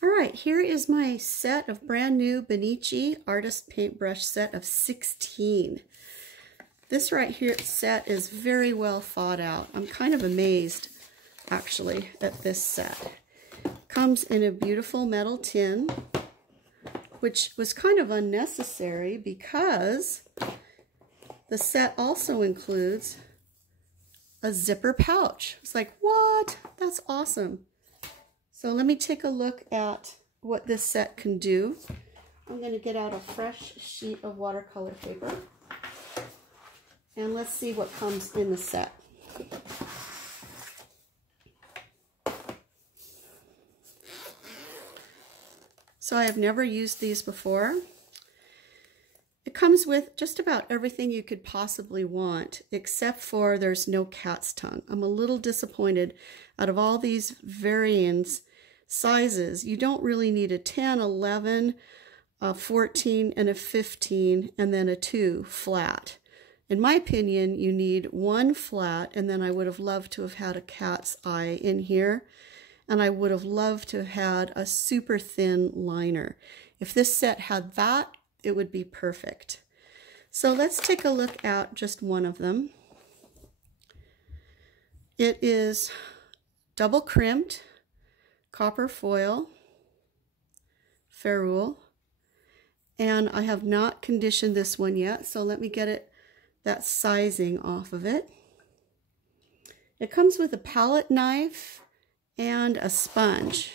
All right, here is my set of brand new Benici Artist Paintbrush set of 16. This right here set is very well thought out. I'm kind of amazed, actually, at this set. Comes in a beautiful metal tin, which was kind of unnecessary because the set also includes a zipper pouch. It's like, what? That's awesome. So let me take a look at what this set can do. I'm going to get out a fresh sheet of watercolor paper and let's see what comes in the set. So I have never used these before. It comes with just about everything you could possibly want, except for there's no cat's tongue. I'm a little disappointed. Out of all these variants, sizes, you don't really need a 10, 11, a 14, and a 15, and then a 2 flat. In my opinion, you need 1 flat, and then I would have loved to have had a cat's eye in here, and I would have loved to have had a super thin liner. If this set had that, it would be perfect. So let's take a look at just one of them. It is double crimped, copper foil, ferrule, and I have not conditioned this one yet, so let me get that sizing off of it. It comes with a palette knife and a sponge.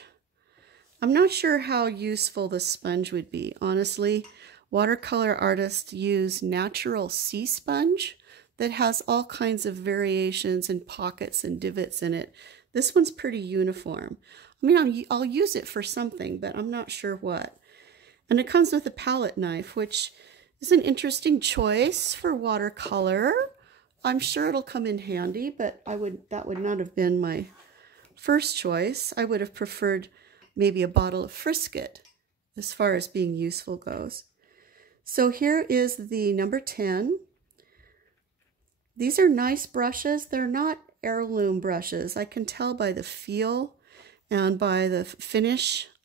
I'm not sure how useful the sponge would be. Honestly, watercolor artists use natural sea sponge that has all kinds of variations and pockets and divots in it. This one's pretty uniform. I mean, I'll use it for something, but I'm not sure what. And it comes with a palette knife, which is an interesting choice for watercolor. I'm sure it'll come in handy, but that would not have been my first choice. I would have preferred maybe a bottle of Frisket as far as being useful goes. So here is the number 10. These are nice brushes. They're not heirloom brushes. I can tell by the feel and by the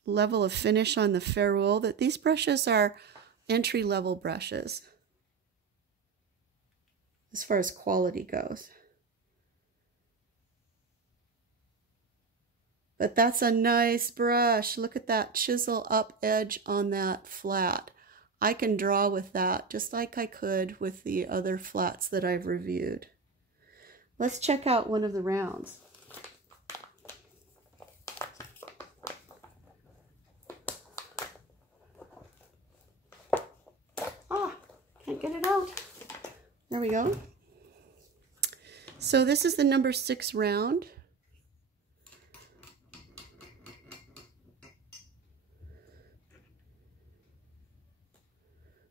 level of finish on the ferrule that these brushes are entry-level brushes as far as quality goes. But that's a nice brush. Look at that chisel up edge on that flat. I can draw with that just like I could with the other flats that I've reviewed. Let's check out one of the rounds. Can't get it out. There we go. So this is the number 6 round.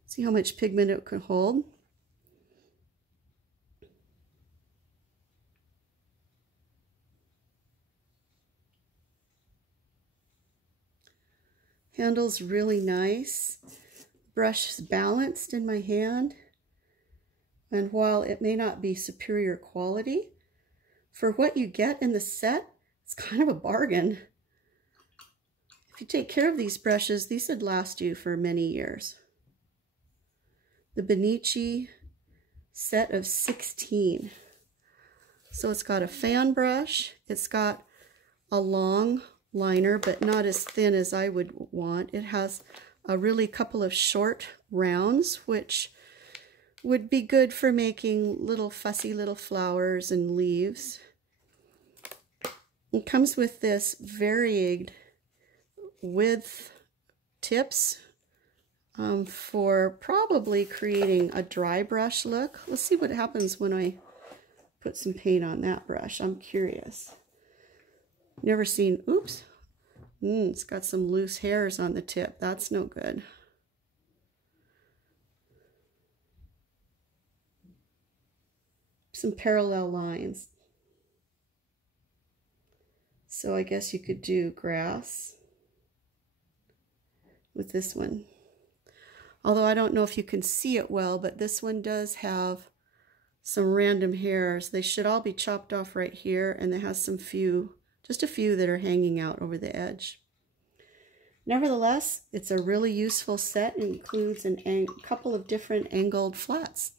See how much pigment it can hold. Handle's really nice. Brush is balanced in my hand. And while it may not be superior quality, for what you get in the set, it's kind of a bargain. If you take care of these brushes, these would last you for many years. The Benici set of 16. So it's got a fan brush, it's got a long liner, but not as thin as I would want. It has a really couple of short rounds, which would be good for making little fussy little flowers and leaves. It comes with this varied width tips for probably creating a dry brush look. Let's see what happens when I put some paint on that brush. I'm curious. Never seen, oops. It's got some loose hairs on the tip. That's no good. Some parallel lines. So I guess you could do grass with this one. Although I don't know if you can see it well, but this one does have some random hairs. They should all be chopped off right here, and it has some just a few that are hanging out over the edge. Nevertheless, it's a really useful set. It includes a couple of different angled flats.